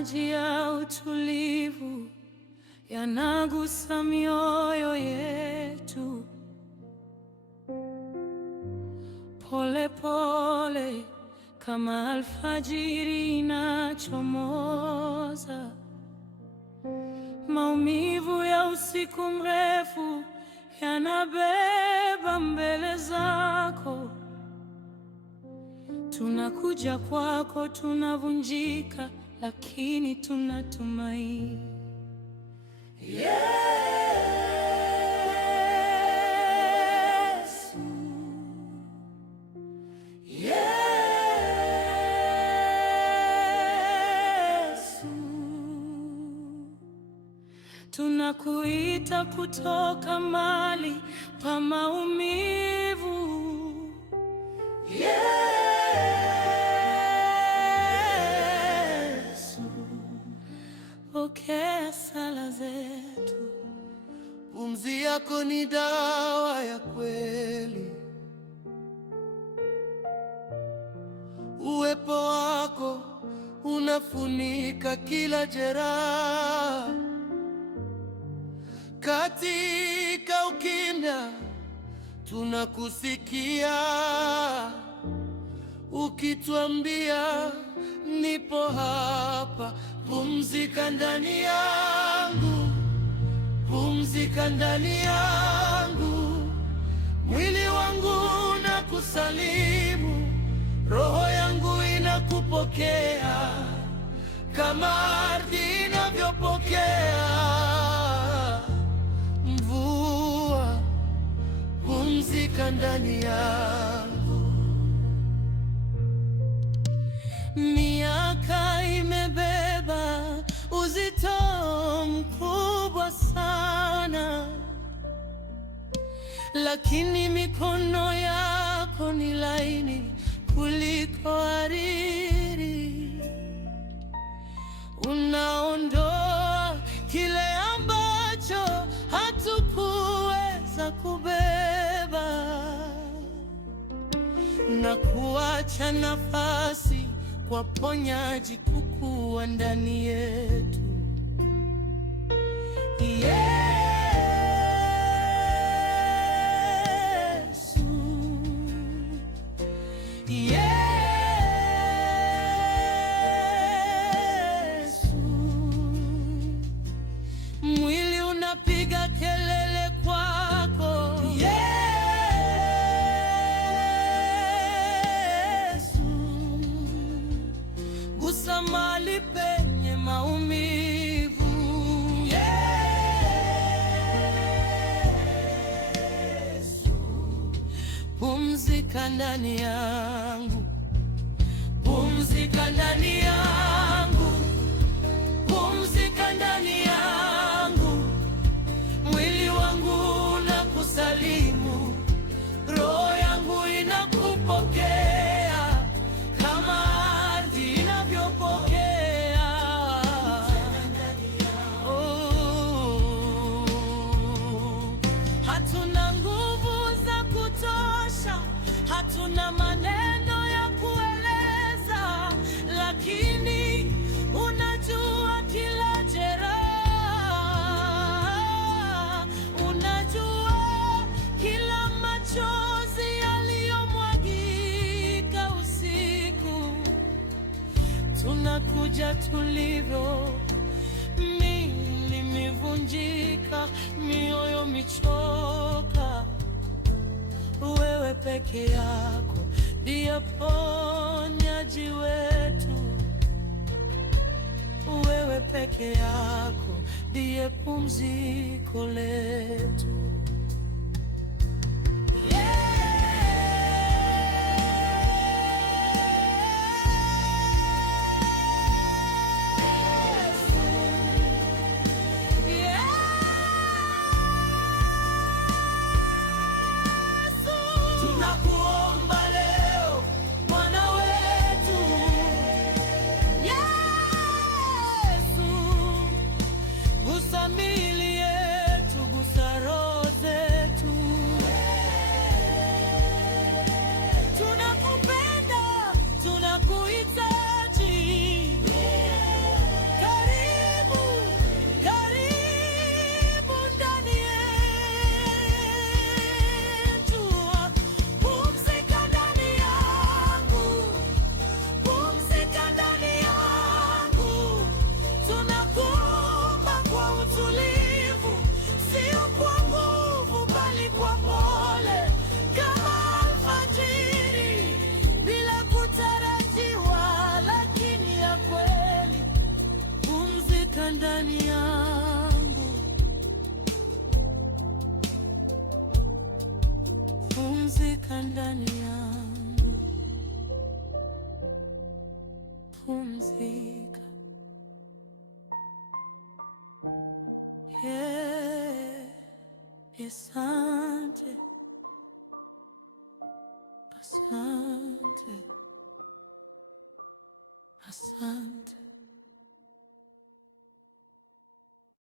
maji ya utulivu yanagusa mioyo yetu, pole pole kama alfajiri inachomoza. Maumivu ya usiku mrefu yanabeba mbele zako. Tunakuja kwako, tunavunjika, lakini tunatumaini. Yesu, Yesu, tunakuita kutoka mahali pa maumivu. Pokea sala zetu. Pumzi yako ni dawa ya kweli, uwepo wako unafunika kila jeraha. Katika ukimya tunakusikia, ukituambia nipo hapa. Pumzika ndani yangu, pumzika ndani yangu. Mwili wangu unakusalimu, roho yangu inakupokea, kama ardhi inavyopokea mvua. Pumzika ndani yangu. Miaka imebeba uzito mkubwa sana, lakini mikono yako ni laini kuliko hariri. Unaondoa kile ambacho hatukuweza kubeba na kuacha nafasi kwa ponyaji kukua ndani yetu. Yesu, Yesu, mwili unapiga kelele kwako. Gusa mahali penye maumivu. Yesu, pumzika ndani yangu, pumzika ndani yangu, pumzika ndani yangu. Mwili wangu unakusalimu, roho yangu inakupokea, kama ardhi inavyopokea. Oh, hatuna nguvu za kutosha, hatuna maneno ya kueleza, lakini unajua kila jeraha, unajua kila machozi yaliyomwagika usiku. Tunakuja tulivyo, miili mivunjika, mioyo michoka. Wewe peke yako ndiye ponyaji wetu, wewe peke yako ndiye pumziko letu. Tunakuomba leo Bwana wetu Yesu, gusa miili yetu, gusa roho pumzika ndani yangu, pumzika ndani yangu, pumzika. Asante, asante, asante.